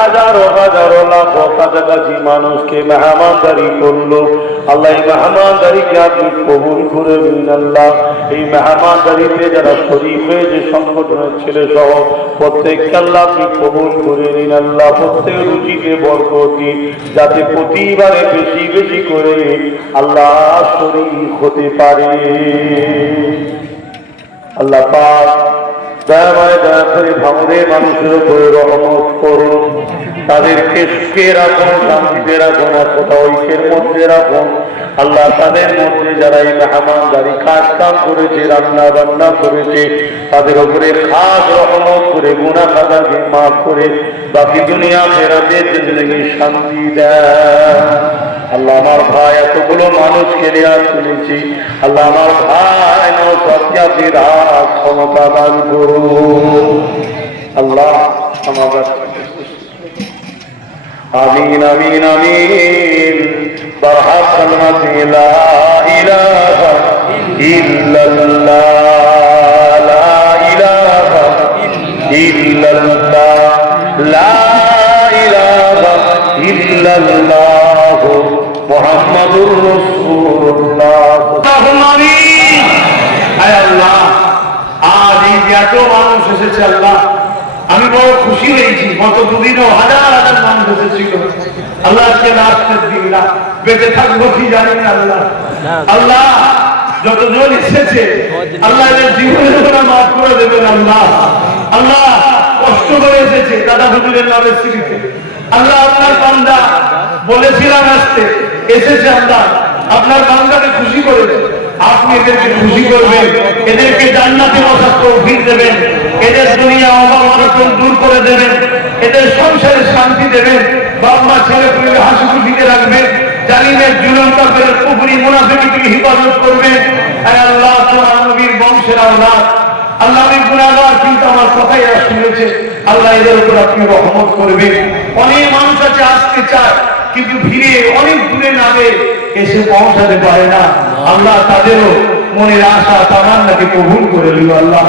হাজারো হাজারো লাখ কাছাকাছি মানুষকে মেহমানদারি করলো। আল্লাহ এই মেহমানদারিকে আপনি কবুল করে নিন আল্লাহ। এই মেহমানদারিতে যারা শরীক হয়েছে সংগঠনের ছেলে সহ প্রত্যেককে আল্লাহ আপনি কবুল করে নিন আল্লাহ। প্রত্যেক রুচিতে বরকত দিন, যাতে প্রতিবারে বেশি বেশি করে আল্লাহ শরীক হতে পারে। আল্লাহ পাক দয়া করে ভাঙড়ের মানুষের উপরে রহমত করুন, তাদেরকে সুখে রাখুন, শান্তিতে রাখুন, একতা ঐক্যের মধ্যে রাখুন আল্লাহ। তাদের মধ্যে যারা এই মেহমানদারি কাজ কাম করেছে, রান্না বান্না করেছে, তাদের উপরে খাস রহমত করে গুনাহ খাতাকে মাফ করে বাকি দুনিয়া ফেরাতে জিন্দগি শান্তি দেয় আল্লাহ। আমার ভাই এতগুলো মানুষকে নিয়ে শুনেছি আল্লাহ, আমার ভাই নৌসৎকার ক্ষমতা দান করুন আল্লাহ। আমার আমিন আমিন আমিন। বরহাত কালিমাত লা ইলাহা ইল্লাল্লাহ, লা ইলাহা ইল্লাল্লাহ, লা ইলাহা ইল্লাল্লাহ মুহাম্মাদুর রাসূলুল্লাহ। আমিন। আয় আল্লাহ, আজ এই এত মানুষ এসেছে আল্লাহ, আমি বড় খুশি হয়েছি। গত দুদিনও হাজার হাজার মানুষ এসেছিল আল্লাহ। আজকে লাস্টের দিন না, বেঁচে থাকবো কি জানি না আল্লাহ। আল্লাহ যতজন এসেছে আল্লাহ এদের জীবনের ওরা মাফ করে দেবেন আল্লাহ। আল্লাহ কষ্ট করে এসেছে দাদা হুজুরের নামের স্মৃতিতে আল্লাহ। আপনার বান্দা বলেছিলাম আসতে, এসেছে আল্লাহ। আপনার বান্দাকে খুশি করেছে, আপনি এদেরকে খুশি করবেন, এদেরকে জান্নাতে বসার তৌফিক দেবেন, এদের দুনিয়া অভাব অনটন দূর করে দেবেন, এদের সংসারে শান্তি দেবেন, বাপ মা ছেলে পুলে হাসি খুশিতে রাখবেন, জালিমের জুলুম কাফেরের কুফরি মুনাফিককে হিফাজত করবেন। আয় আল্লাহ, তোমার নবীর বংশের আওলাদ আল্লাহ, আমি গুনাহগার কিন্তু আমার কথাই এরা শুনেছে আল্লাহ, এদের উপর আপনি রহমত করবেন। অনেক মানুষ আছে আসতে চায় কিন্তু ভিড়ে অনেক দূরে নামে এসে পৌঁছাতে পারে না আল্লাহ। তাদেরও মনের আশা তামান্নাকে কবুল করে নিও আল্লাহ।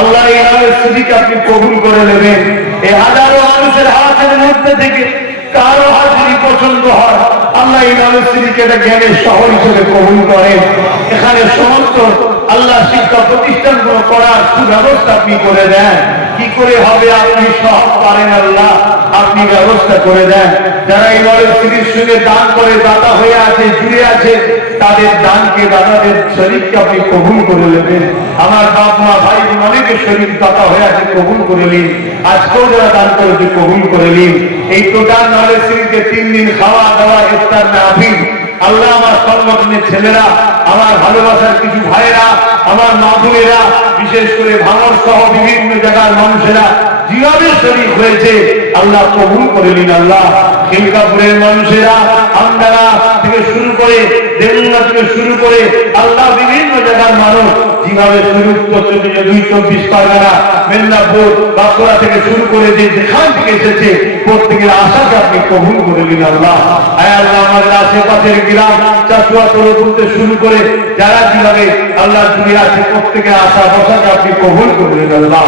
আল্লাহ এই নামের স্মৃতিকে আপনি কবুল করে নেবেন। এই হাজারো মানুষের হাতের মধ্যে থেকে কারো হাত যদি পছন্দ হয় আল্লাহ এই নামের স্মৃতিকে একটা জ্ঞানের শহর হিসেবে কবুল করেন। এখানে সমস্ত আল্লাহ শিক্ষা প্রতিষ্ঠানগুলো করার সুব্যবস্থা আপনি করে দেন। কি করে হবে আপনি সব পারেন আল্লাহ, আপনি ব্যবস্থা করে দেন। যারা এই নামের স্মৃতির সঙ্গে দান করে দাতা হয়ে আছে, জুড়ে আছে, তাদের দানকে দাদাদের শরীরকে আপনি কবুল করে নেবেন। আমার বাপ মা ভাই অনেকের শরীর দাতা হয়ে আছে, কবুল করে নিন। আজকেও যারা দান করেছে কবুল করে নিন। এই টোটাল নলেজ সিরিজে 3 দিন খাওয়া দাওয়া ইফতার মাহফিল আল্লাহ, আমার সংগঠনের ছেলেরা, আমার ভালোবাসার কিছু ভাইয়েরা, আমার মাহবুবেরা, বিশেষ করে ভাঙড় সহ বিভিন্ন জায়গার মানুষেরা যেভাবে শরীক হয়েছে আল্লাহ কবুল করে নিন আল্লাহ। খিলকাপুরের মানুষেরা, আমডাঙ্গা থেকে শুরু করে দেলুঙ্গা থেকে শুরু করে আল্লাহ বিভিন্ন জায়গার মানুষ যেভাবে শুরু করছে, 224 পারগানা, মেদিনীপুর, বাঁকুড়া থেকে শুরু করে যেখান থেকে এসেছে প্রত্যেকের আশাকে আপনি কবুল করে নিন আল্লাহ। আয় আল্লাহ, আমাদের আশেপাশের গ্রাম চাষুয়া তরফতে শুরু করে যারা যেভাবে আল্লাহ জুড়ে আছে প্রত্যেকের আশা বসাকে আপনি কবুল করে নিন আল্লাহ।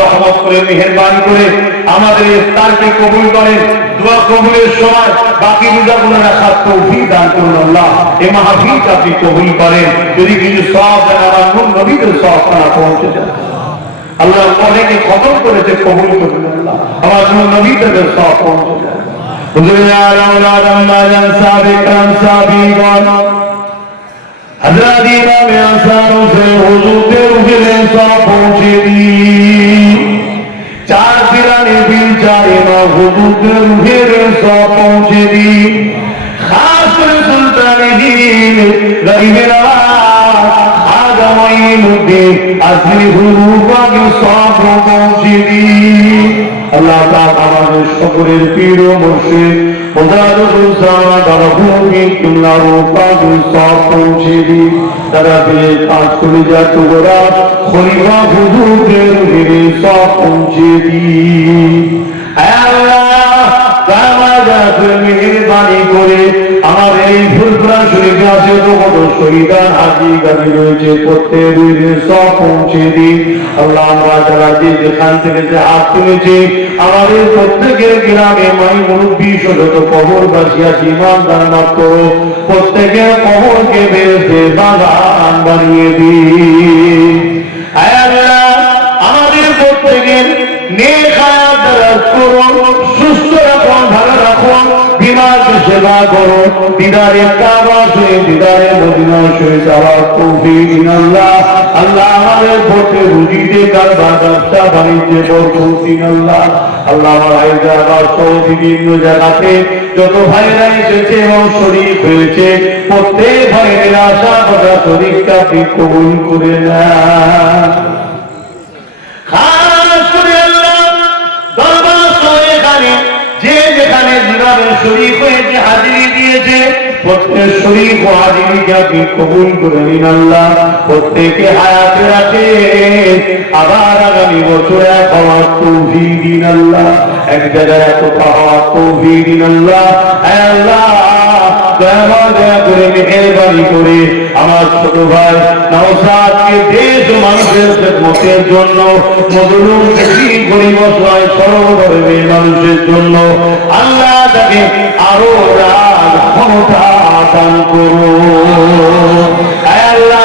রহমত করে মেহেরবানি করে আমাদের ইফতারকে কবুল করেন। দোয়া কবুলের সময় বাকি রোজাগুলো রাখার তৌফিক দান করুন আল্লাহ। এই মাহফিলকে আপনি কবুল করেন। যদি কিছু সওয়াব দেন আমার নূর নবীদের সওয়াব না পৌঁছে যায় আল্লাহ। অনেকে খতম করেছে, কবুল করুন আল্লাহ, আমার নূর নবীদের সওয়াব পৌঁছে যায়। হুজুরে আলাউল আলম মাজান সাবিক রাম সাবিগণ হযরত ইমাম হাসান হোসেন হুজুরের রুহে সওয়াব পৌঁছে দিন। 4 পিরানি বিল চারে মা হুজুরের রুহে সওয়াব পৌঁছে দিন। খাস করে সুলতানে দিন গরিবের আওয়াজ খাজা মঈনুদ্দিন আসলি হুজুরকে সওয়াব পৌঁছে দিন। আল্লাহ তাআলা আমাদের সকলের পীর ও মুর্শিদ মুজাদ্দিদুল জামাত আল-হুমি কিল্লাহু পাকের সওয়াব পৌঁছে দিন। তারা দিয়ে কাজ করে যা তোরা খলিফা হুজুরের রুহে সওয়াব পৌঁছে দিন। আল্লাহ তাআলা মেহেরবানি করে আমাদের এই ফুল রমজান শরীফে আছে তো কত শহীদান হাজি গাজী রয়েছে, প্রত্যেকের সব পৌঁছে দিন আল্লাহ। আমরা যারা যেখান থেকে যে হাত তুলেছি আমাদের প্রত্যেকের গ্রামে মাই মুরব্বী যত কবরবাসী আছে ইমানদার মাত্র প্রত্যেকের কবরকে বেরোতে বাগান বানিয়ে দিন। আমাদের প্রত্যেকের নেক হায়াত দারাজ করুন, সুস্থ রাখুন, ভালো রাখুন, বিমারকে সেবা করুন, দিদারে কাবা শরীফ দিদারে মদিনা শরীফ যাওয়ার তৌফিক দিন আল্লাহ। আল্লাহ আমাদের ভোটে রুজিতে কারবার ব্যবসা বাণিজ্যে বরকত দিন আল্লাহ। আল্লাহ আমার হায়দ্রাবাদ সহ বিভিন্ন জায়গাতে যত ভাইরা এসেছে এবং শরীক হয়েছে প্রত্যেক ভাইয়ের আশা করা শরীরটা আপনি কবুল করে না। যেখানে যেভাবে শরীক হয়েছে হাজিরি দিয়েছে প্রত্যেক শরীক ও হাজিরিকে আপনি কবুল করে নিন আল্লাহ। প্রত্যেকে হায়াতে রাখে আবার আগামী বছর এক হওয়ার তৌফিক দিন আল্লাহ। এক জায়গায় একতা হওয়ার তৌফিক দিন আল্লাহ। আল্লাহ দয়া করে মেহেরবানি করে আমার ছোট ভাই নওশাদকে দেশ ও মানুষের খেদমতের জন্য মজলুম গরিব অসহায় সর্বধর্মের মানুষের জন্য আল্লাহ তাকে আরো রাগ ক্ষমতা দান করুন। আল্লাহ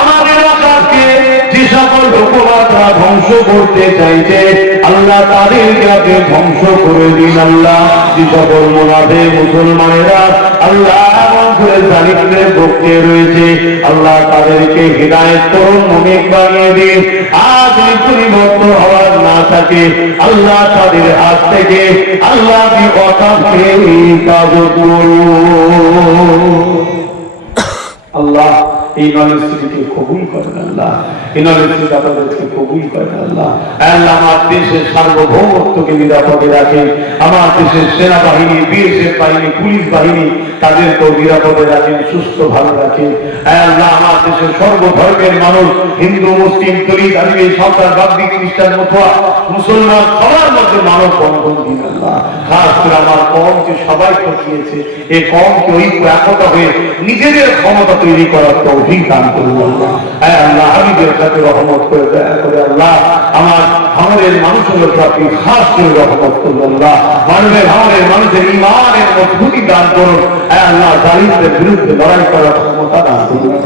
আমাদের ওয়াকাফকে যে সকল লোকবাদরা ধ্বংস করতে চাইছে আল্লাহ তাদেরকে আপনি ধ্বংস করে দিন আল্লাহ। যে সকল মুনাফিক মুসলমানেরা আল্লাহ এমন করে জালিমদের পক্ষে রয়েছে আল্লাহ তাদেরকে হিদায়াত করুন, মুমিন বানিয়ে দিন। আজ পরিবর্তন হওয়ার না থাকে আল্লাহ তাদের হাত থেকে আল্লাহ আপনি ওয়াকাফকে হিফাজত করুন আল্লাহ। এই ইউনিভার্সিটিকে কবুল করেন আল্লাহ, ইউনিভার্সিটি দাতাদেরকে কবুল করেন আল্লাহ। আল্লাহ আমার দেশের সার্বভৌমত্বকে নিরাপদে রাখেন, আমার দেশের সেনাবাহিনী, বিএসএফ বাহিনী, পুলিশ বাহিনী তাদেরকেও নিরাপদে রাখেন, সুস্থ ভালো রাখেন। আল্লাহ আমার দেশের সর্বধর্মের মানুষ হিন্দু মুসলিম দলিত আদিবাসী সন্তান বাগদি খ্রিস্টান মতুয়া মুসলমান সবার মধ্যে মানব বন্ধন দিন আল্লাহ। খাস করে আমার কমকে সবাই ঠকিয়েছে, এই কমকে ঐক্য একতা হয়ে নিজেদের ক্ষমতা তৈরি করার তৌফিক দান করুন আল্লাহ। হ্যাঁ আল্লাহ হাবিবের সাথে রহমত করে দয়া করে আল্লাহ আমাদের মানুষের প্রতি খাস করে রহমত করুন আল্লাহ। আমাদের মানুষের ঈমানের মজবুতি দান করুন। হ্যাঁ আল্লাহ জালিমদের বিরুদ্ধে লড়াই করার ক্ষমতা দান করুন।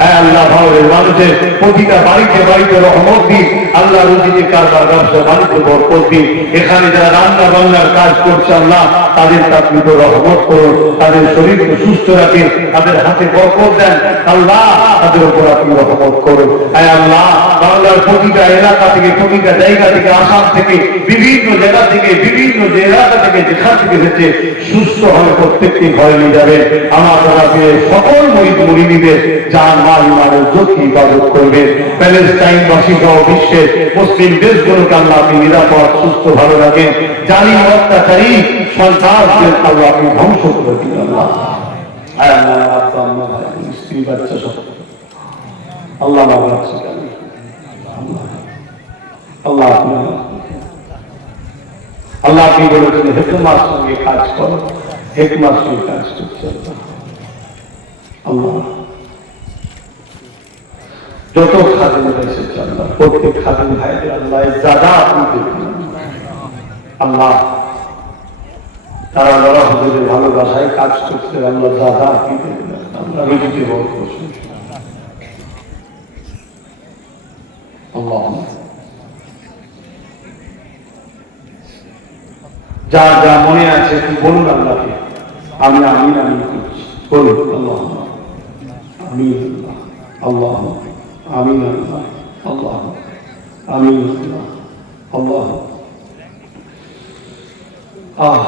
হ্যাঁ আল্লাহ ভাবের মানুষের প্রতিটা বাড়িতে বাড়িতে রহমত দিন আল্লাহ। রুজিকে কারবার ব্যবসা বাণিজ্য বরকত দিন। এখানে যারা রান্না বান্নার কাজ করছে আল্লাহ তাদের আপনি তো রহমত করুন, তাদের শরীরকে সুস্থ রাখেন, তাদের হাতে বরকত দেন আল্লাহ, তাদের উপর আপনি রহমত করুন। হ্যাঁ আল্লাহ বাংলার প্রতিটা এলাকা থেকে প্রতিটা জায়গা থেকে আসাম থেকে বিভিন্ন জায়গা থেকে বিভিন্ন এলাকা থেকে যেখান থেকে এসেছে সুস্থ হবে প্রত্যেকটি ঘরে নিয়ে যাবে। আমার দ্বারা সকল মুরিদদের জান মাল ইমানের জ্যোতি ইবাদত করবে। প্যালেস্টাইনবাসী সহ বিশ্বের মুসলিম দেশগুলোকে আল্লাহ আপনি নিরাপদ সুস্থ ভালো রাখেন। জালিম অত্যাচারী সন্ত্রাসদের আল্লাহ আপনি ধ্বংস করে দিন আল্লাহ। স্ত্রী বাচ্চা সব আল্লাহ আল্লাহ আল্লাহ আপনি বলেছেন হেকমার সঙ্গে কাজ করো, হেকমার সঙ্গে কাজ করছে আল্লাহ। যত খাদেম এসেছে আল্লাহ প্রত্যেক খাদেম ভাইদের আল্লাহ জাদা আপনি দেখুন আল্লাহ। তারা লড়া হুজুরের ভালোবাসায় কাজ করছে আল্লাহ জাদা আপনি দেখুন আল্লাহ। রুজিতে বড় প্রশংসা আল্লাহ। যা যা মনে আছে একটু বলুন আল্লাহকে। আমি আমিন আমিন করছি, বলুন আল্লাহ আমিন আল্লাহ আমিন আল্লাহ আল্লাহ আমিন আল্লাহ আল্লাহ।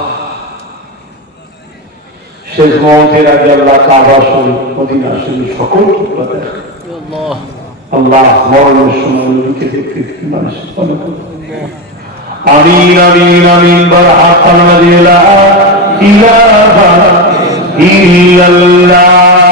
শেষ মওতের আগে আল্লাহ কাবা শরীফ মদিনা শরীফ সকল আল্লাহ মরণের সময় নবীকে দেখতে মানুষ মনে করুন। আমিন আমিন আমিন বারহাতান লা ইলাহা ইল্লাল্লাহ।